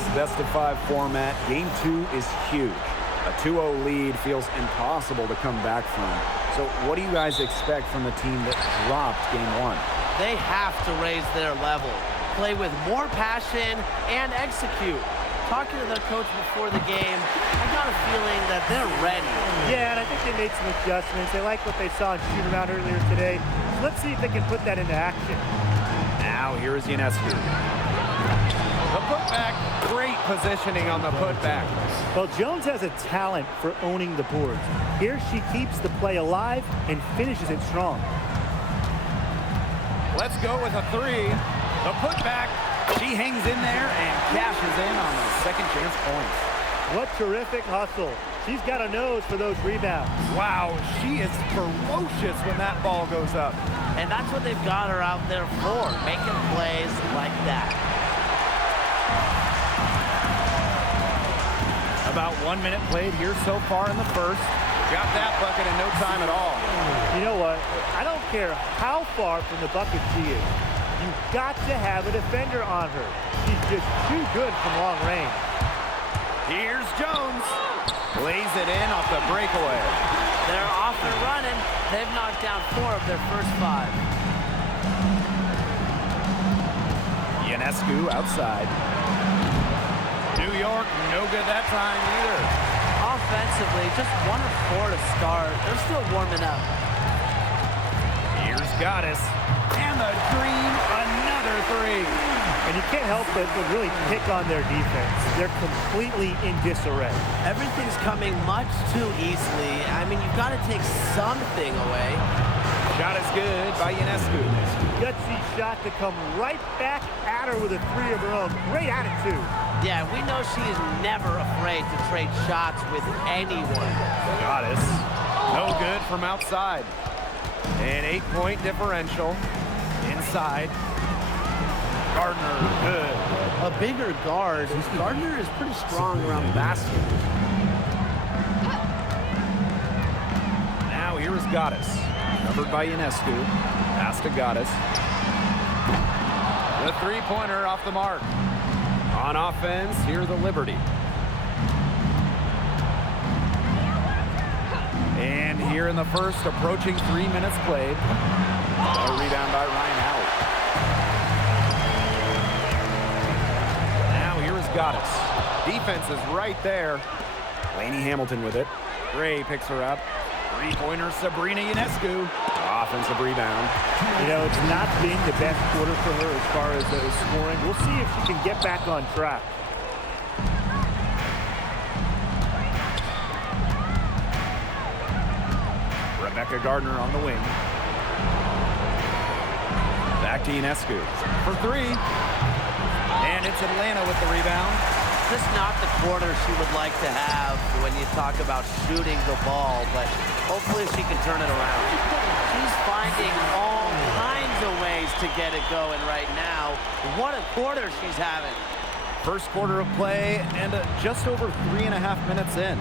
this best-of-5 format, Game 2 is huge. A 2-0 lead feels impossible to come back from. So what do you guys expect from the team that dropped Game 1? They have to raise their level, play with more passion, and execute. Talking to their coach before the game, I got a feeling that they're ready. Yeah, and I think they made some adjustments. They like what they saw in shoot-around earlier today. So let's see if they can put that into action. Now here is DYNASTY. The putback, great positioning on the putback. Well, Jones has a talent for owning the boards. Here she keeps the play alive and finishes it strong. Let's go with a three. The putback. She hangs in there and cashes in on the second chance points. What terrific hustle. She's got a nose for those rebounds. Wow, she is ferocious when that ball goes up. And that's what they've got her out there for, making plays like that. About 1 minute played here so far in the first. Got that bucket in no time at all. You know what? I don't care how far from the bucket she is. You've got to have a defender on her. She's just too good from long range. Here's Jones. Lays it in off the breakaway. They're off and running. They've knocked down 4 of their first 5. DYNASTY outside. New York, no good that time either. Offensively, just 1 of 4 to start. They're still warming up. Here's Goddess. And the dream, another three. And you can't help but really pick on their defense. They're completely in disarray. Everything's coming much too easily. I mean, you've got to take something away. Shot is good by DYNASTY. Gutsy shot to come right back at her with a three of her own. Great attitude. Yeah, we know she is never afraid to trade shots with anyone. Goddess. No good from outside. An 8-point differential. Inside. Gardner, good. A bigger guard. Gardner is pretty strong around the basket. Now here is Goddess. Covered by DYNASTY. Pass to Goddess. The three-pointer off the mark. On offense, here the Liberty. And here in the first, approaching 3 minutes played. A rebound by Ryan Howard. Now here is Goddess. Defense is right there. Laney Hamilton with it. Gray picks her up. Three-pointer, Sabrina DYNASTY. Offensive rebound. You know, it's not been the best quarter for her as far as scoring. We'll see if she can get back on track. Rebecca Gardner on the wing. Back to DYNASTY. For three. And it's Atlanta with the rebound. Just not the quarter she would like to have when you talk about shooting the ball, but hopefully she can turn it around. She's finding all kinds of ways to get it going right now. What a quarter she's having. First quarter of play and just over 3.5 minutes in.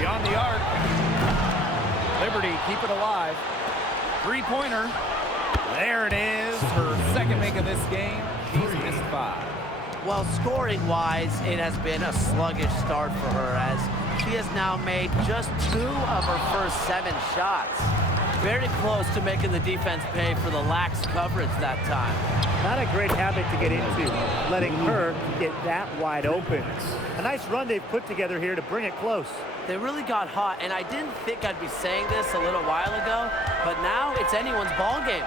Beyond the arc. Liberty, keep it alive. Three-pointer. There it is. Her second make of this game. She's missed 5. Well, scoring-wise, it has been a sluggish start for her as she has now made just 2 of her first 7 shots. Very close to making the defense pay for the lax coverage that time. Not a great habit to get into, letting her get that wide open. A nice run they've put together here to bring it close. They really got hot, and I didn't think I'd be saying this a little while ago, but now it's anyone's ball game.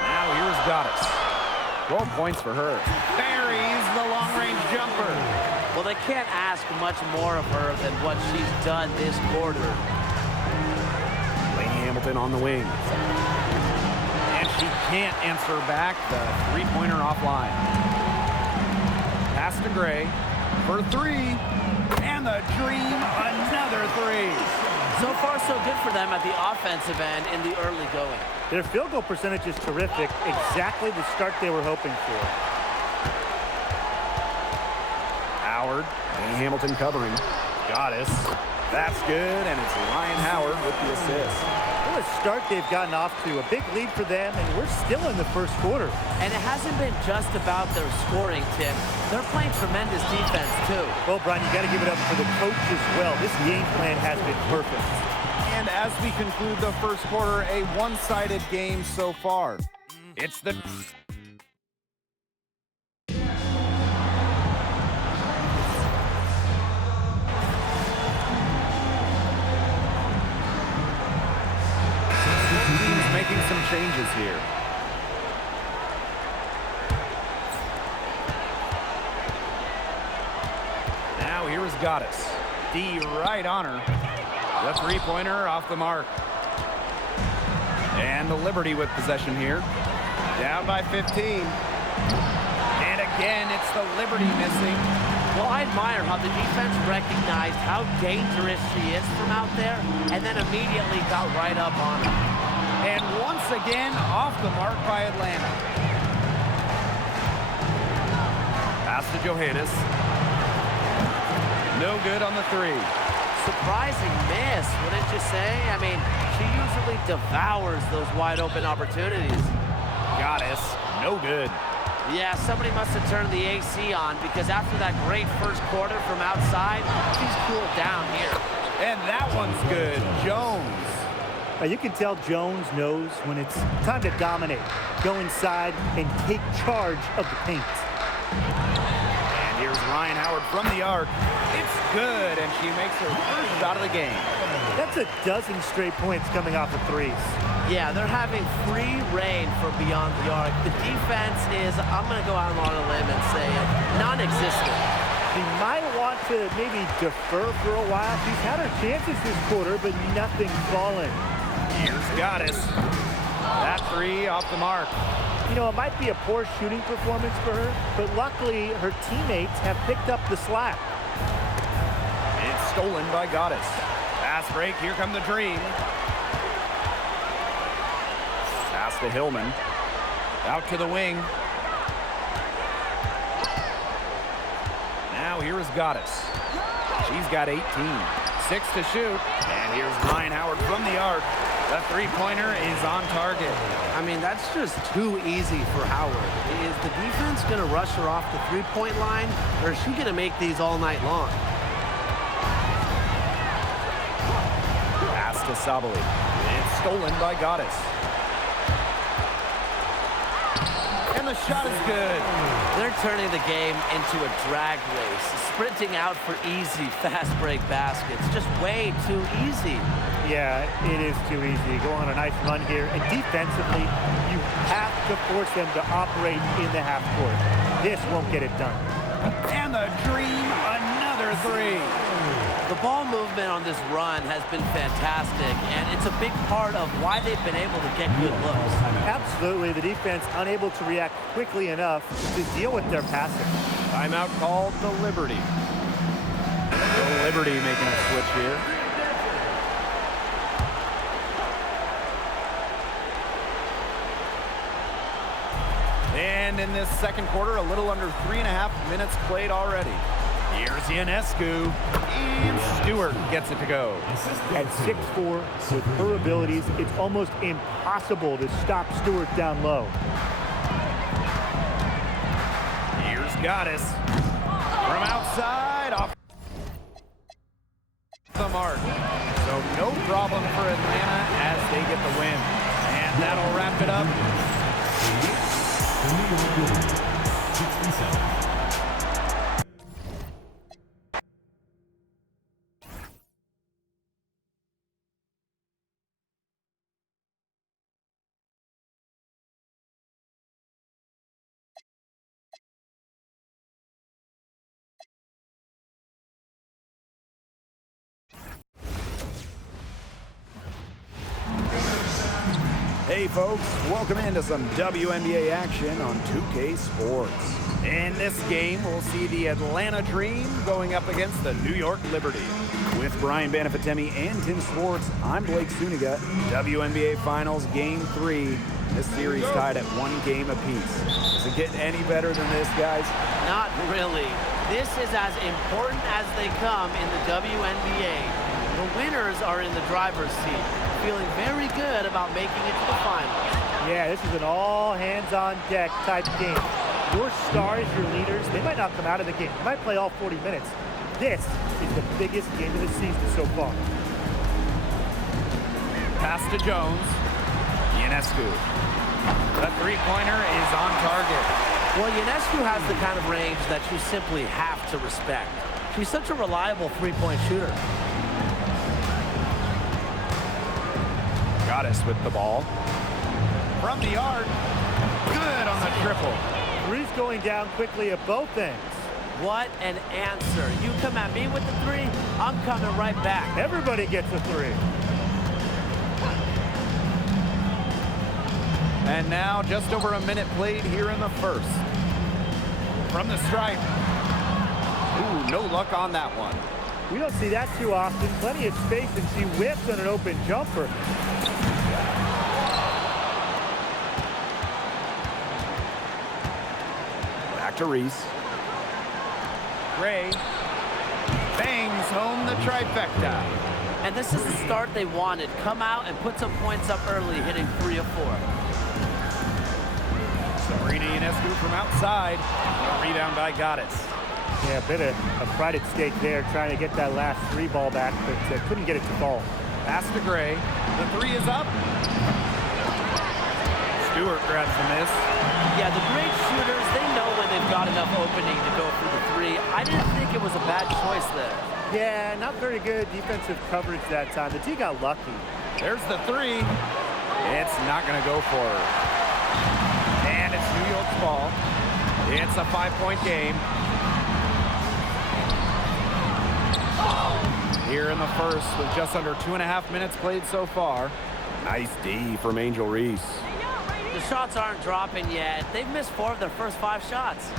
Now here's Goddess. 12 points for her. Buries the long-range jumper. Well, they can't ask much more of her than what she's done this quarter. Laney Hamilton on the wing. And she can't answer back. The three-pointer offline. Pass to Gray for 3. And the dream, another 3. So far, so good for them at the offensive end in the early going. Their field goal percentage is terrific. Exactly the start they were hoping for. Howard. Laney Hamilton covering. Goddess. That's good, and it's Ryan Howard with the assist. What a start they've gotten off to. A big lead for them, and we're still in the first quarter. And it hasn't been just about their scoring, Tim. They're playing tremendous defense, too. Well, Brian, you got to give it up for the coach as well. This game plan has been perfect. And as we conclude the first quarter, a one-sided game so far. It's the... Teams making some changes here. Now here's Goddess. D right on her. The three-pointer off the mark. And the Liberty with possession here. Down by 15. And again, it's the Liberty missing. Well, I admire how the defense recognized how dangerous she is from out there and then immediately got right up on her. And once again, off the mark by Atlanta. Pass to Johannes. No good on the three. Surprising miss, wouldn't you say? I mean, she usually devours those wide open opportunities. Goddess, no good. Yeah, somebody must have turned the AC on because after that great first quarter from outside, she's cooled down here. And that one's good. Jones. You can tell Jones knows when it's time to dominate, go inside, and take charge of the paint. And here's Ryan Howard from the arc. It's good, and she makes her first shot of the game. That's a dozen straight points coming off of threes. Yeah, they're having free reign from beyond the arc. The defense is, I'm going to go out on a limb and say it, non-existent. She might want to maybe defer for a while. She's had her chances this quarter, but nothing falling. Here's Goddess. That three off the mark. You know, it might be a poor shooting performance for her, but luckily her teammates have picked up the slack. It's stolen by Goddess. Pass break, here come the Dream. Pass to Hillman. Out to the wing. Now here is Goddess. She's got 18. 6 to shoot. And here's Ryan Howard from the arc. The three-pointer is on target. I mean, that's just too easy for Howard. Is the defense going to rush her off the three-point line, or is she going to make these all night long? Pass to Sabali. It's stolen by Goddess. And the shot is good. They're turning the game into a drag race, sprinting out for easy fast break baskets. Just way too easy. Yeah, it is too easy. Go on a nice run here. And defensively, you have to force them to operate in the half court. This won't get it done. And the Dream, another three. The ball movement on this run has been fantastic, and it's a big part of why they've been able to get good looks. Absolutely. The defense unable to react quickly enough to deal with their passing. Timeout called the Liberty. The Liberty making a switch here. And in this second quarter, a little under 3.5 minutes played already. Here's Ionescu, and Stewart gets it to go. At 6'4", with her abilities, it's almost impossible to stop Stewart down low. Here's Goddess. From outside, off the mark. So no problem for Atlanta as they get the win. And that'll wrap it up. Hey folks, welcome into some WNBA action on 2K Sports. In this game, we'll see the Atlanta Dream going up against the New York Liberty. With Brian Banafitemi and Tim Swartz, I'm Blake Suniga. WNBA Finals Game 3. This series tied at 1 game apiece. Does it get any better than this, guys? Not really. This is as important as they come in the WNBA. The winners are in the driver's seat, feeling very good about making it to the final. Yeah, this is an all-hands-on-deck type game. Your stars, your leaders, they might not come out of the game. They might play all 40 minutes. This is the biggest game of the season so far. Pass to Jones. DYNASTY. The three-pointer is on target. Well, DYNASTY has the kind of range that you simply have to respect. She's such a reliable three-point shooter. Goddess with the ball. From the arc. Good on the triple. Three's going down quickly at both ends. What an answer. You come at me with the three, I'm coming right back. Everybody gets a three. And now just over a minute played here in the first. From the stripe. Ooh, no luck on that one. We don't see that too often. Plenty of space, and she whips on an open jumper. Back to Reese. Gray bangs home the trifecta. And this is the start they wanted. Come out and put some points up early, hitting 3 of 4. Sabrina Ionescu from outside. A rebound by Goddess. Yeah, a bit of a pride at stake there, trying to get that last three ball back, but couldn't get it to fall. Pass to Gray. The three is up. Stewart grabs the miss. Yeah, the great shooters, they know when they've got enough opening to go for the three. I didn't think it was a bad choice there. Yeah, not very good defensive coverage that time. The D got lucky. There's the three. It's not going to go for her. And it's New York's ball. It's a 5-point game. Here in the first with just under 2.5 minutes played so far. Nice D from Angel Reese. The shots aren't dropping yet. They've missed 4 of their first 5 shots.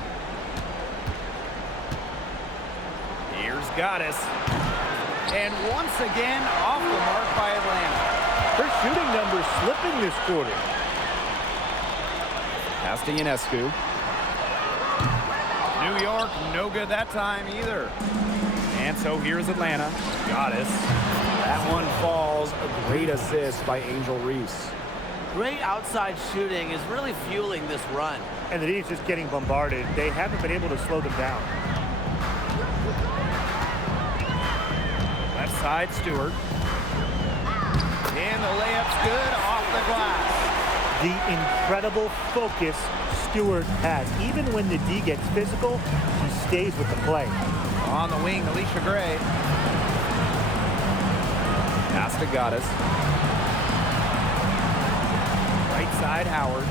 Here's Goddess. And once again, off the mark by Atlanta. Her shooting numbers slipping this quarter. Pass to Ionescu. New York, no good that time either. And so here's Atlanta. Goddess. That one falls. A great assist by Angel Reese. Great outside shooting is really fueling this run. And the D is just getting bombarded. They haven't been able to slow them down. Left side, Stewart. And the layup's good off the glass. The incredible focus Stewart has. Even when the D gets physical, she stays with the play. On the wing, Alicia Gray. Pass to Goddess. Right side, Howard.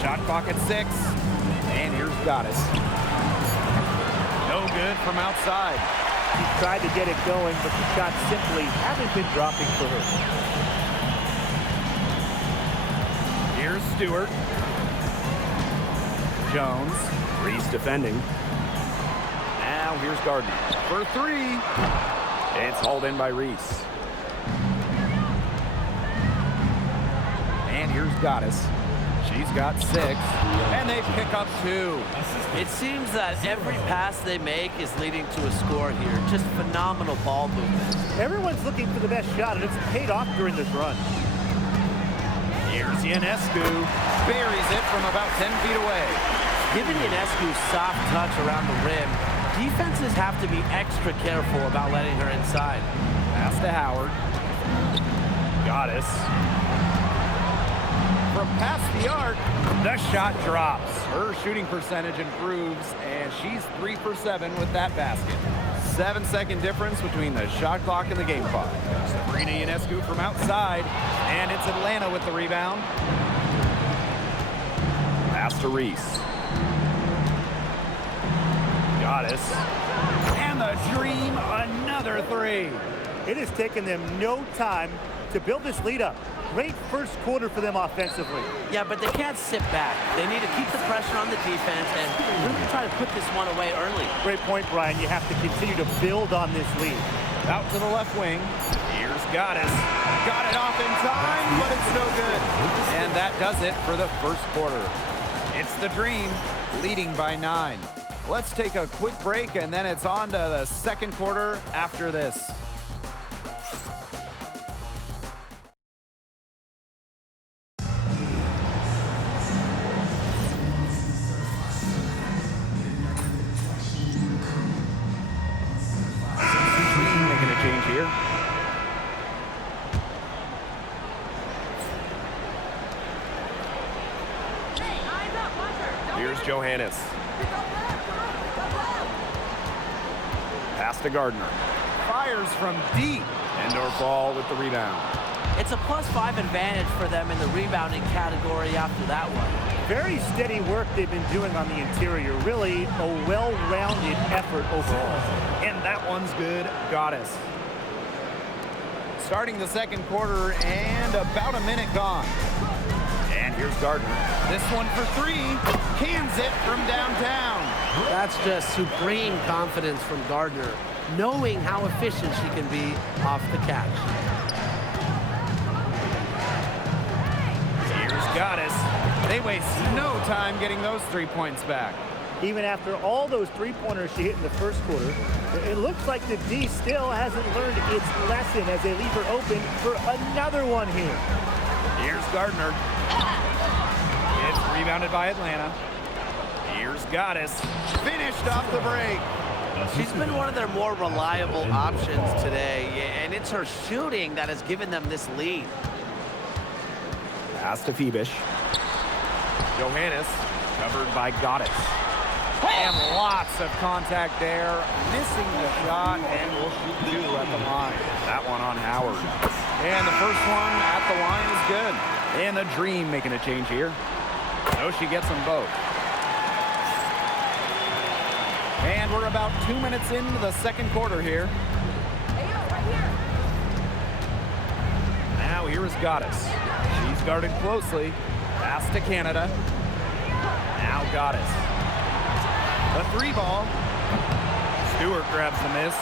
Shot clock at 6. And here's Goddess. No good from outside. She tried to get it going, but the shots simply haven't been dropping for her. Here's Stewart. Jones. Reese defending. Now here's Gardner. For 3. It's hauled in by Reese. And here's Goddess. She's got 6. And they pick up 2. It seems that every pass they make is leading to a score here. Just phenomenal ball movement. Everyone's looking for the best shot, and it's paid off during this run. Here's Ionescu. Buries it from about 10 feet away. Given Ionescu's soft touch around the rim, defenses have to be extra careful about letting her inside. Pass to Howard. Goddess. From past the arc, the shot drops. Her shooting percentage improves, and she's 3 for 7 with that basket. 7-second difference between the shot clock and the game clock. Sabrina Ionescu from outside, and it's Atlanta with the rebound. Pass to Reese. Goddess. And the Dream, another 3. It has taken them no time to build this lead up. Great first quarter for them offensively. Yeah, but they can't sit back. They need to keep the pressure on the defense and really try to put this one away early. Great point, Brian. You have to continue to build on this lead. Out to the left wing. Here's Goddess. Got it off in time, but it's no good. And that does it for the first quarter. It's the Dream leading by 9. Let's take a quick break, and then it's on to the second quarter after this. Here's Johannes. Pass to Gardner. Fires from deep. Endorf ball with the rebound. It's a +5 advantage for them in the rebounding category after that one. Very steady work they've been doing on the interior. Really a well-rounded effort overall. And that one's good. Goddess. Starting the second quarter and about a minute gone. And here's Gardner. This one for three. Cans it from downtown. That's just supreme confidence from Gardner, knowing how efficient she can be off the catch. Here's Goddess. They waste no time getting those 3 points back. Even after all those three-pointers she hit in the first quarter, it looks like the D still hasn't learned its lesson as they leave her open for another one here. Here's Gardner. It's rebounded by Atlanta. Here's Goddess. Finished off the break. She's been one of their more reliable options today, and it's her shooting that has given them this lead. Pass to Phoebish. Johannes covered by Goddess. And lots of contact there. Missing the shot, and will shoot two at the line. That one on Howard. And the first one at the line is good. And the Dream making a change here. So she gets them both. And we're about 2 minutes into the second quarter here. Now here is Goddess. She's guarded closely. Pass to Canada. Now Goddess. The three ball. Stewart grabs the miss.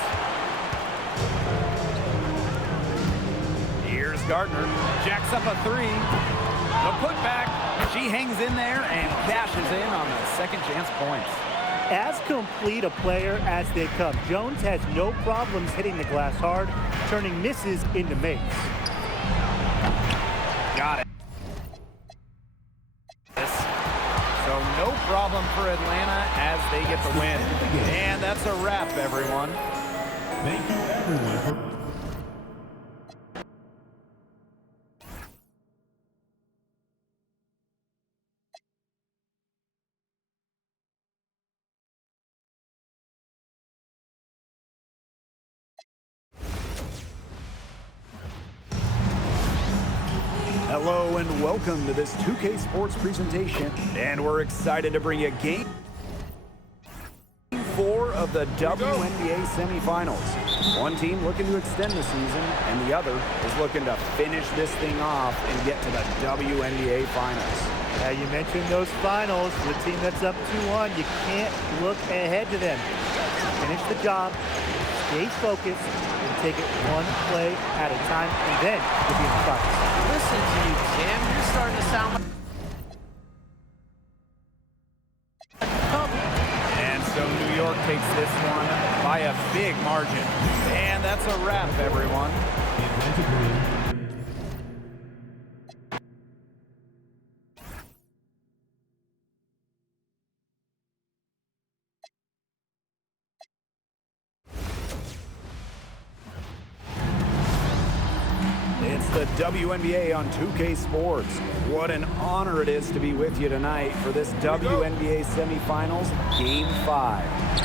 Here's Gardner. Jacks up a three. The putback. She hangs in there and cashes in on the second chance points. As complete a player as they come, Jones has no problems hitting the glass hard, turning misses into makes. Got it. So no problem for Atlanta as they get the win. And that's a wrap, everyone. Thank you, everyone, for Hello and welcome to this 2K Sports presentation, and we're excited to bring you Game 4 of the WNBA semifinals. One team looking to extend the season, and the other is looking to finish this thing off and get to the WNBA finals. Yeah, you mentioned those finals. The team that's up 2-1, you can't look ahead to them. Finish the job, stay focused, and take it one play at a time, and then you'll be in the finals. Listen to you, Tim. You're starting to sound like... And so New York takes this one by a big margin. And that's a wrap, everyone. It's the WNBA on 2K Sports. What an honor it is to be with you tonight for this WNBA semifinals, Game 5.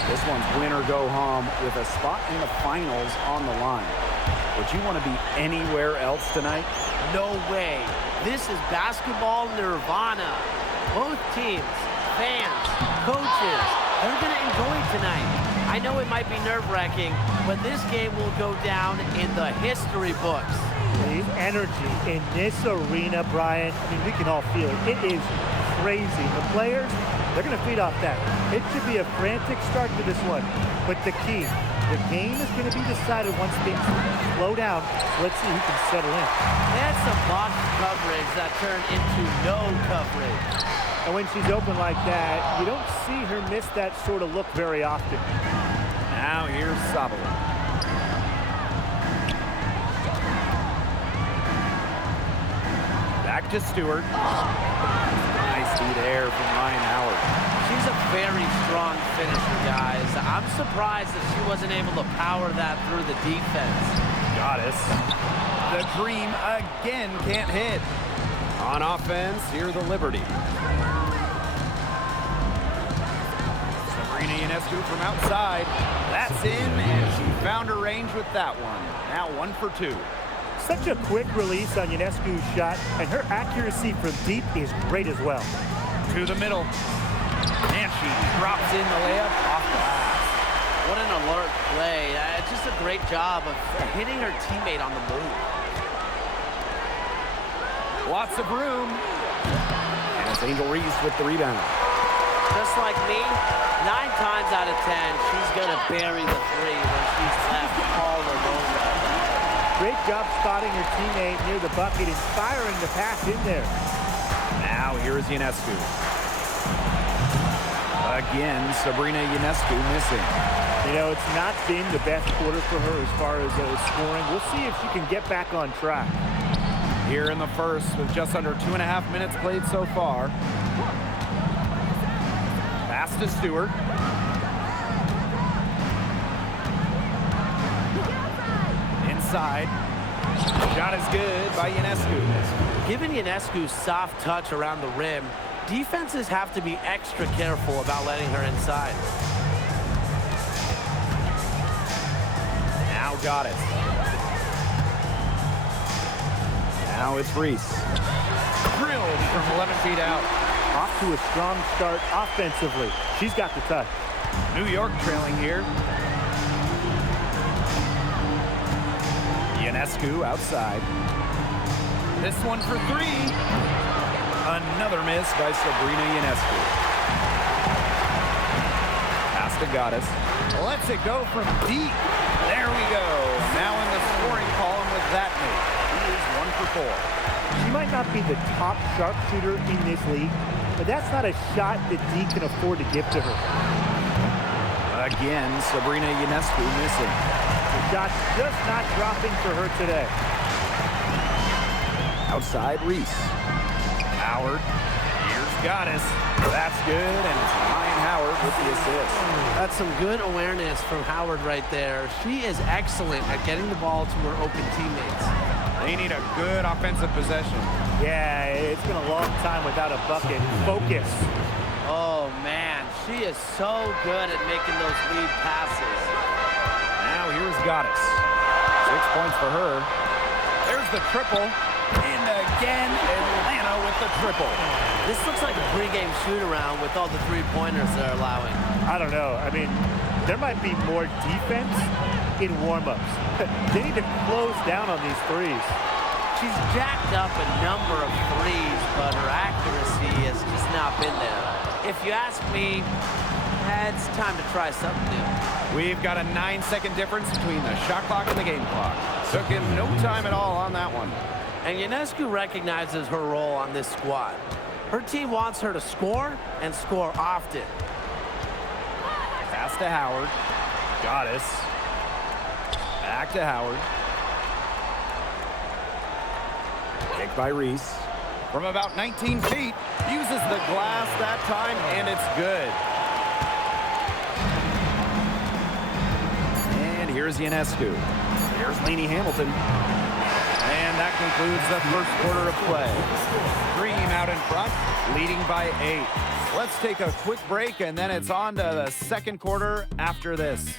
This one's win or go home with a spot in the finals on the line. Would you want to be anywhere else tonight? No way. This is basketball nirvana. Both teams, fans, coaches, they're going to enjoy tonight. I know it might be nerve-wracking, but this game will go down in the history books. The energy in this arena, Brian, I mean, we can all feel it. It is crazy. The players, they're going to feed off that. It should be a frantic start to this one. But the key, the game is going to be decided once things slow down. Let's see who can settle in. They had some box coverage that turned into no coverage. And when she's open like that, you don't see her miss that sort of look very often. Now here's Sabala. Back to Stewart. Nice feed there from Ryan Howard. She's a very strong finisher, guys. I'm surprised that she wasn't able to power that through the defense. Goddess. The Dream again can't hit. On offense, here the Liberty. Sabrina Ionescu from outside. That's in, and she found her range with that one. Now 1 for 2. Such a quick release on Ionescu's shot, and her accuracy from deep is great as well. To the middle. And she drops in the layup off glass. What an alert play. Just a great job of hitting her teammate on the move. Lots of room. And it's Angel Reese with the rebound. Just like me, 9 times out of 10, she's going to bury the three when she's left all alone. Great job spotting her teammate near the bucket and firing the pass in there. Now here is Ionescu. Again, Sabrina Ionescu missing. You know, it's not been the best quarter for her as far as scoring. We'll see if she can get back on track. Here in the first with just under 2.5 minutes played so far. Pass to Stewart. Inside. Shot is good by Ionescu. Given Ionescu's soft touch around the rim, defenses have to be extra careful about letting her inside. Now got it. Now it's Reese. Drilled from 11 feet out. Off to a strong start offensively. She's got the touch. New York trailing here. Ionescu outside. This one for 3. Another miss by Sabrina Ionescu. Pass to Goddess. Lets it go from deep. There we go. Now in the scoring column with that mate. He is 1 for 4. She might not be the top sharpshooter in this league, but that's not a shot that D can afford to give to her. Again, Sabrina Ionescu missing. The shot's just not dropping for her today. Outside Reese. Howard. Here's Goddess. That's good, and it's Ryan Howard with the assist. That's some good awareness from Howard right there. She is excellent at getting the ball to her open teammates. They need a good offensive possession. Yeah, it's been a long time without a bucket. Focus. Oh, man. She is so good at making those lead passes. Now here's Goddess. 6 points for her. There's the triple. And again, Atlanta with the triple. This looks like a pregame shoot-around with all the three-pointers they're allowing. I don't know. I mean, there might be more defense in warm-ups. They need to close down on these threes. She's jacked up a number of threes, but her accuracy has just not been there. If you ask me, it's time to try something new. We've got a 9-second difference between the shot clock and the game clock. Took him no time at all on that one. And Ionescu recognizes her role on this squad. Her team wants her to score and score often. Pass to Howard. Goddess. Back to Howard. Kick by Reese. From about 19 feet, uses the glass that time, and it's good. And here's Ionescu. Here's Lainey Hamilton. And that concludes the first quarter of play. Dream out in front, leading by 8. Let's take a quick break, and then it's on to the second quarter after this.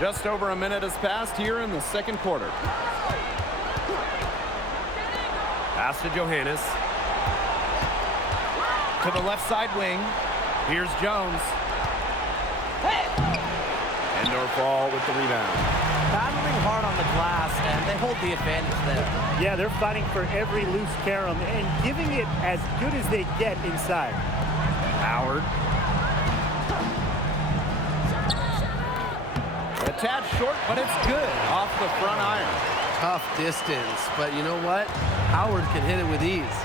Just over a minute has passed here in the second quarter. Pass to Johannes. To the left side wing. Here's Jones. Endorf with the rebound. Battling hard on the glass, and they hold the advantage there. Yeah, they're fighting for every loose carom and giving it as good as they get inside. Howard. A tad short, but it's good off the front iron. Tough distance, but you know what? Howard can hit it with ease.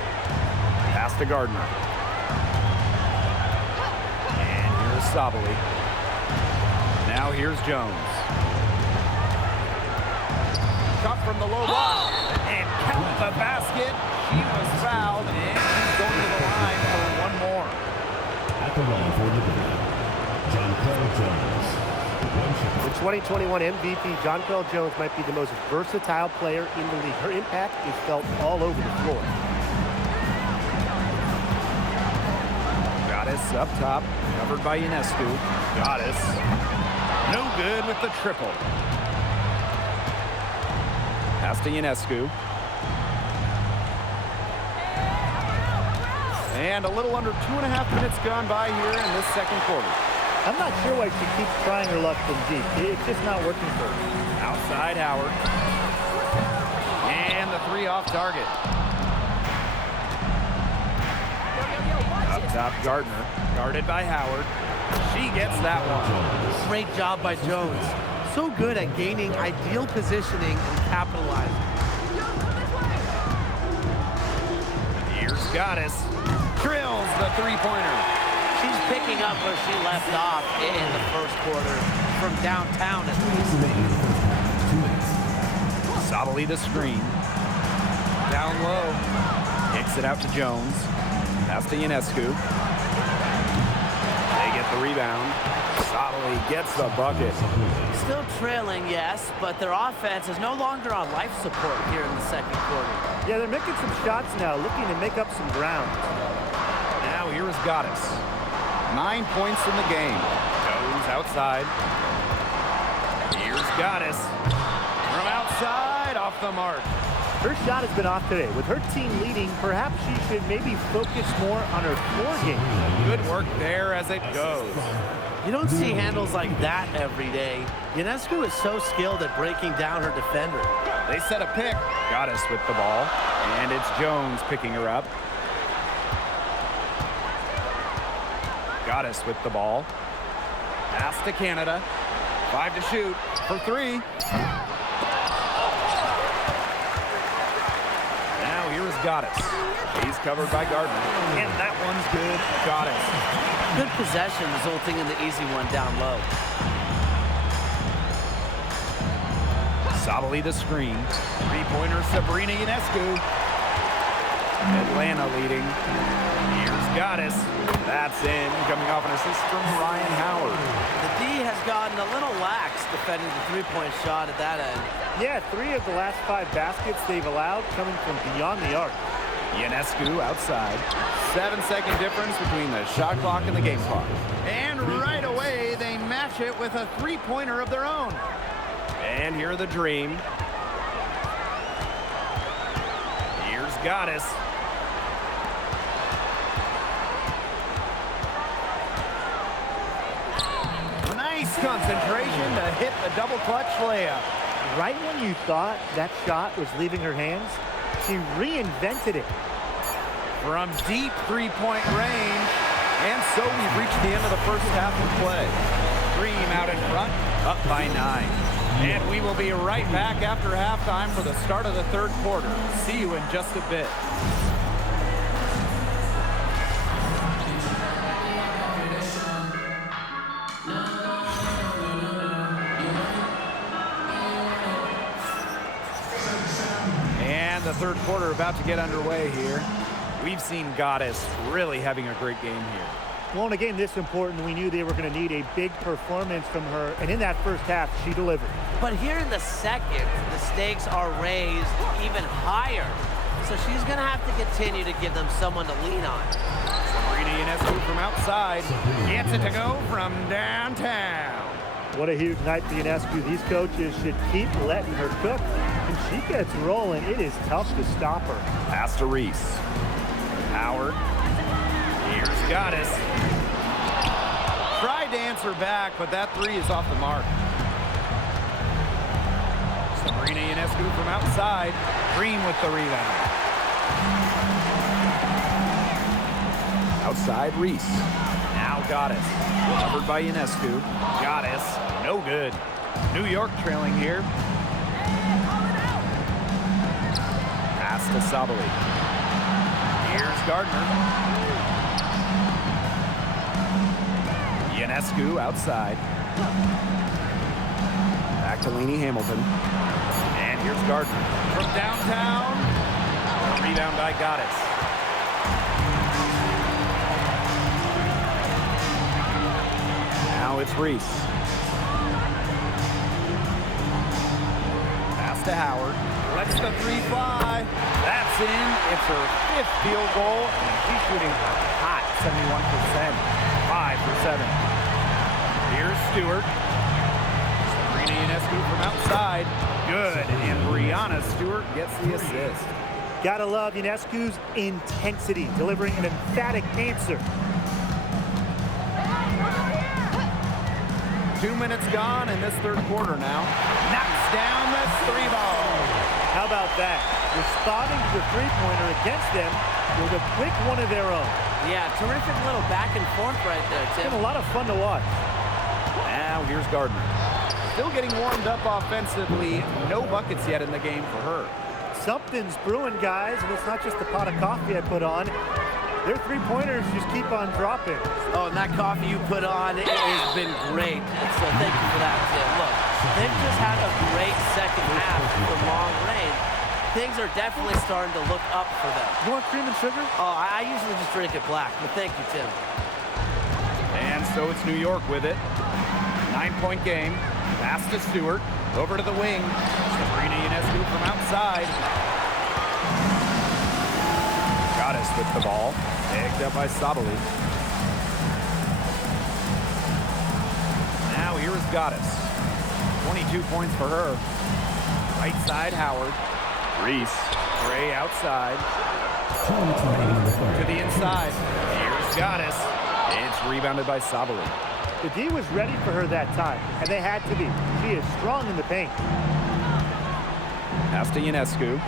Pass to Gardner. Sabali. Now here's Jones. Shot from the low block. And count the basket. She was fouled, and she's going to the line for one more. At the line for Liberty, Jonquel Jones. The 2021 MVP, Jonquel Jones, might be the most versatile player in the league. Her impact is felt all over the floor. Goddess up top, covered by Ionescu. Goddess, no good with the triple. Pass to Ionescu. And a little under 2.5 minutes gone by here in this second quarter. I'm not sure why she keeps trying her luck from deep. It's just not working for her. Outside Howard. And the three off target. Up top Gardner, guarded by Howard. She gets that one. Great job by Jones. So good at gaining ideal positioning and capitalizing. Here's Goddess. Drills the three-pointer. She's picking up where she left off in the first quarter from downtown at least. Sabali the screen. Down low. Kicks it out to Jones. Pass to Ionescu. They get the rebound. Sabali gets the bucket. Still trailing, yes, but their offense is no longer on life support here in the second quarter. Yeah, they're making some shots now, looking to make up some ground. Now here is Goddess. 9 points in the game. Jones outside. Here's Goddess. From outside, off the mark. Her shot has been off today. With her team leading, perhaps she should maybe focus more on her floor game. Good work there as it goes. You don't see handles like that every day. Ionescu is so skilled at breaking down her defender. They set a pick. Goddess with the ball. And it's Jones picking her up. Goddess with the ball. Pass to Canada. 5 to shoot for 3. Now here is Goddess. He's covered by Gardner. And that one's good. Goddess. Good possession resulting in the easy one down low. Sabali the screen. Three-pointer Sabrina Ionescu. Atlanta leading. Here's Goddess. That's in, coming off an assist from Ryan Howard. The D has gotten a little lax defending the three-point shot at that end. Yeah, 3 of the last 5 baskets they've allowed coming from beyond the arc. Ionescu outside. 7-second difference between the shot clock and the game clock. And right away, they match it with a three-pointer of their own. And here the Dream. Here's Goddess. Nice concentration to hit the double clutch layup. Right when you thought that shot was leaving her hands, she reinvented it. From deep three-point range. And so we've reached the end of the first half of play. Dream out in front, up by 9. And we will be right back after halftime for the start of the third quarter. See you in just a bit. And the third quarter about to get underway here. We've seen Goddess really having a great game here. Well, in a game this important, we knew they were going to need a big performance from her, and in that first half, she delivered. But here in the second, the stakes are raised even higher. So she's going to have to continue to give them someone to lean on. Sabrina Ionescu from outside gets it to go from downtown. What a huge night for Ionescu. These coaches should keep letting her cook. When she gets rolling, it is tough to stop her. Pass to Reese. Howard. Here's Goddess. Tried to answer back, but that three is off the mark. Sabrina Ionescu from outside. Green with the rebound. Outside Reese. Now Goddess. Covered by Ionescu. Goddess. No good. New York trailing here. Pass to Sabali. Here's Gardner. DYNASTY outside. Back to Lainey Hamilton. And here's Gardner. From downtown. Rebound by Goddess. Now it's Reese. Pass to Howard. Lets the three fly. That's in. It's her 5th field goal. And she's shooting hot, 71%. 5 for 7. Here's Stewart. Sabrina Ionescu from outside. Good. And Brianna Stewart gets the assist. Gotta love Ionescu's intensity, delivering an emphatic answer. 2 minutes gone in this third quarter now. Knocks down the 3-ball. How about that? Responding to the three-pointer against them with a quick one of their own. Yeah, terrific little back and forth right there, It's Tim. been a lot of fun to watch. Now here's Gardner. Still getting warmed up offensively. No buckets yet in the game for her. Something's brewing, guys, and it's not just the pot of coffee I put on. Their three-pointers just keep on dropping. Oh, and that coffee you put on, it has been great. So thank you for that, Tim. Look, they've just had a great second half from long range. Things are definitely starting to look up for them. You want cream and sugar? Oh, I usually just drink it black, but thank you, Tim. And so it's New York with it. 9-point game. Pass to Stewart. Over to the wing. Sabrina Ionescu from outside. Goddess with the ball. Picked up by Sabali. Now here is Goddess. 22 points for her. Right side, Howard. Reese. Gray outside. To the inside. Here's Goddess. It's rebounded by Sabali. The D was ready for her that time, and they had to be. She is strong in the paint. Pass to Ionescu.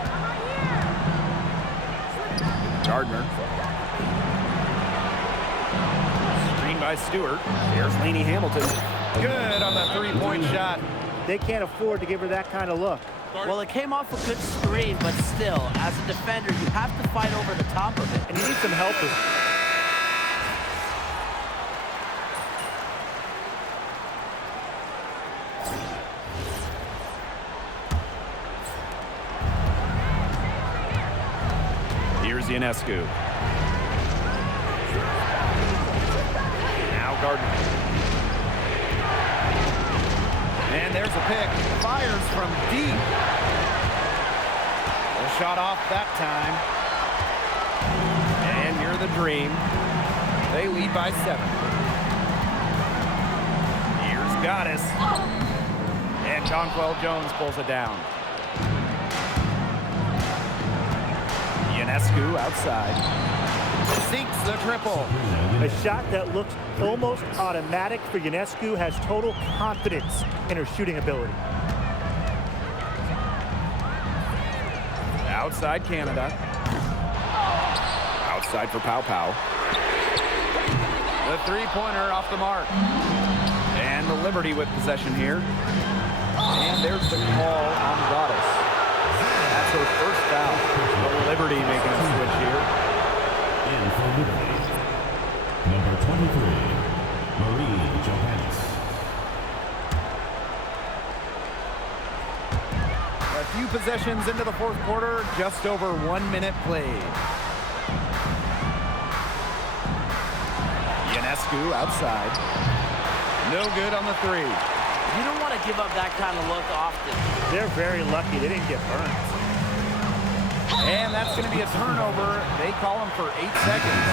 Gardner. Screen by Stewart. Here's Lainey Hamilton. Good on the three-point shot. They can't afford to give her that kind of look. Well, it came off a good screen, but still, as a defender, you have to fight over the top of it. And you need some helpers. Here's Ionescu. Now Gardner. And there's a pick. Fires from deep. A shot off that time. And you're the Dream. They lead by 7. Here's Goddess. And Jonquel Jones pulls it down. Ionescu outside. Sinks the triple. A shot that looks almost automatic for Ionescu has total confidence in her shooting ability. Outside Canada. Outside for Pow Pow. The three-pointer off the mark. And the Liberty with possession here. And there's the call on Goddess. That's her first foul. The Liberty making a switch here. In for Liberty, number 23, Marie Johannes. A few possessions into the fourth quarter, just over 1 minute played. Ionescu outside. No good on the three. You don't want to give up that kind of look often. They're very lucky they didn't get burned. And that's going to be a turnover. They call him for 8 seconds.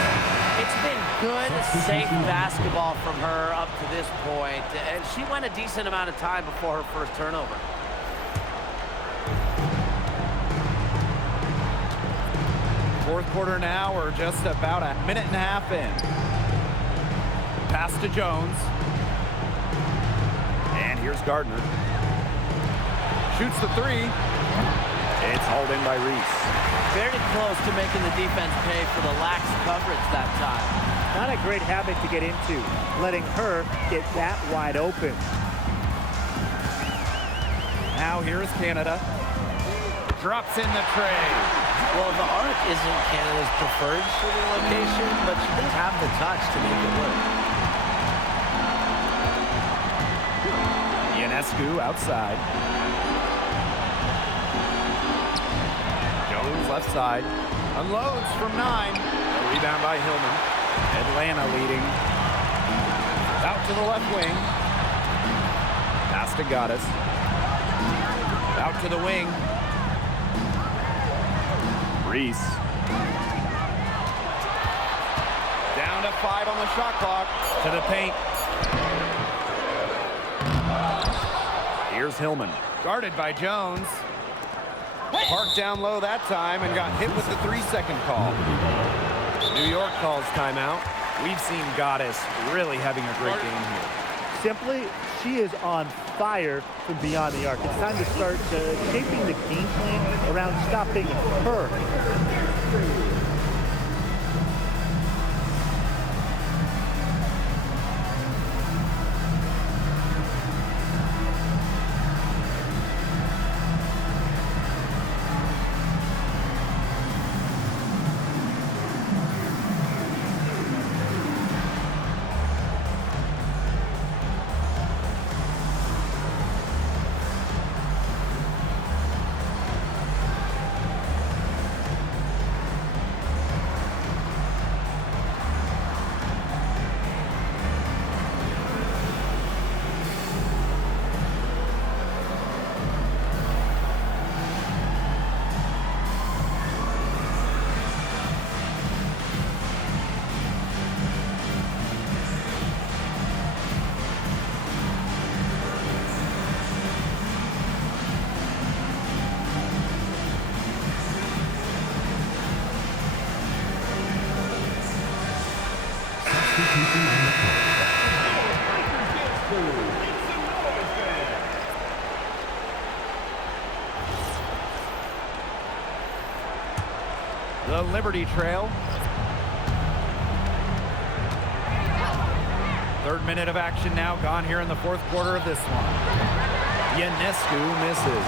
It's been good, safe basketball from her up to this point, and she went a decent amount of time before her first turnover. Fourth quarter now, we're just about a minute and a half in. Pass to Jones. And here's Gardner. Shoots the three. It's hauled in by Reese. Very close to making the defense pay for the lax coverage that time. Not a great habit to get into, letting her get that wide open. Now here's Canada. Drops in the tray. Well, the arc isn't Canada's preferred shooting location, but she does have the touch to make it work. Ionescu outside. Jones left side. Unloads from 9. A rebound by Hillman. Atlanta leading. Out to the left wing. Pass to Gaddis. Out to the wing. Reese. Down to 5 on the shot clock. To the paint. Here's Hillman. Guarded by Jones. Parked down low that time and got hit with the 3-second call. New York calls timeout. We've seen Gaddis really having a great game here. Simply, she is on fire from beyond the arc. It's time to start shaping the game plan around stopping her. The Liberty Trail. 3rd minute of action now gone here in the 4th quarter of this one. Ionescu misses.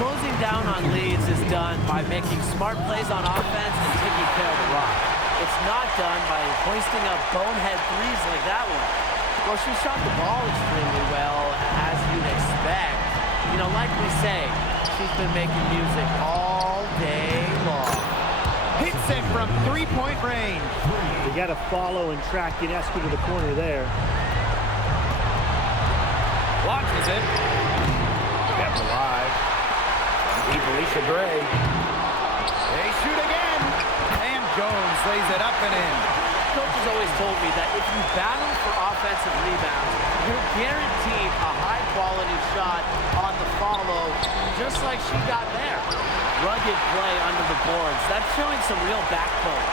Closing down on leads is done by making smart plays on offense and taking care of the rock. It's not done by hoisting up bonehead threes like that one. Well, she shot the ball extremely well, as you'd expect. You know, like we say, she's been making music all day long. Hits it from 3-point range. You got to follow and track Ionescu to the corner there. Launches it. Kept alive. Deep Alicia Gray. They shoot again. And Jones lays it up and in. Coach has always told me that if you battle for offensive rebounds, you're guaranteed a high-quality shot on the follow, just like she got there. Rugged play under the boards. That's showing some real backbone.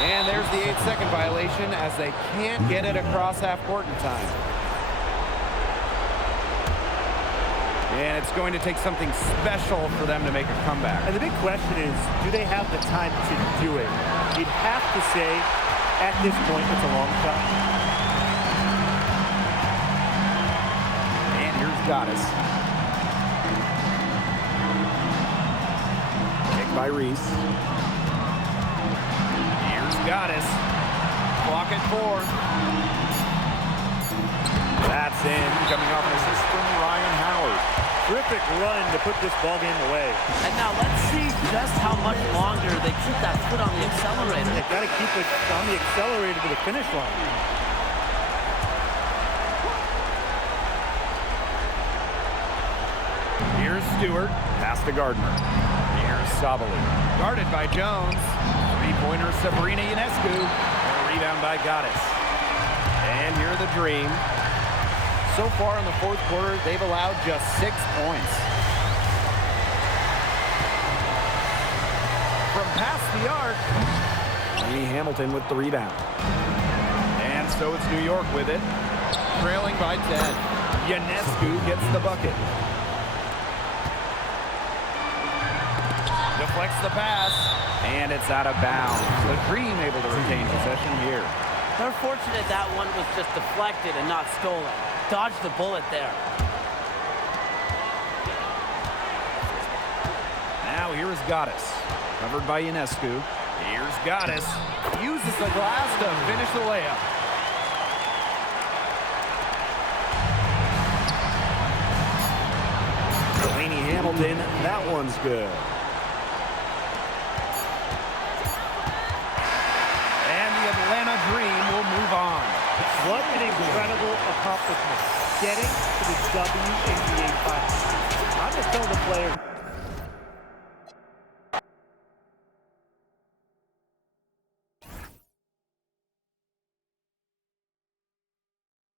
And there's the 8-second violation as they can't get it across half court in time. And it's going to take something special for them to make a comeback. And the big question is, do they have the time to do it? You'd have to say, at this point, it's a long shot. And here's Gaddis. Kick by Reese. Here's Gaddis. Clock at 4. That's in. Coming off an assist from Ryan Howard. Terrific run to put this ball game away. And now let's see just how much longer they keep that foot on the accelerator. They've got to keep it on the accelerator to the finish line. Here's Stewart. Pass to Gardner. Here's Sabali. Guarded by Jones. 3-pointer Sabrina Ionescu. And a rebound by Gaddis. And here are the Dream. So far in the 4th quarter, they've allowed just 6 points. From past the arc, Lainey Hamilton with the rebound. and so it's New York with it, trailing by 10. Ionescu gets the bucket. Deflects the pass, and it's out of bounds. The Dream able to retain possession here. They're fortunate that one was just deflected and not stolen. Dodged the bullet there. Now here is Gaddis, covered by Ionescu. Here's Gaddis, uses the glass to finish the layup. Houston, that one's good. And the Atlanta Dream will move on. What an incredible accomplishment, getting to the WNBA Finals. I'm just telling the players,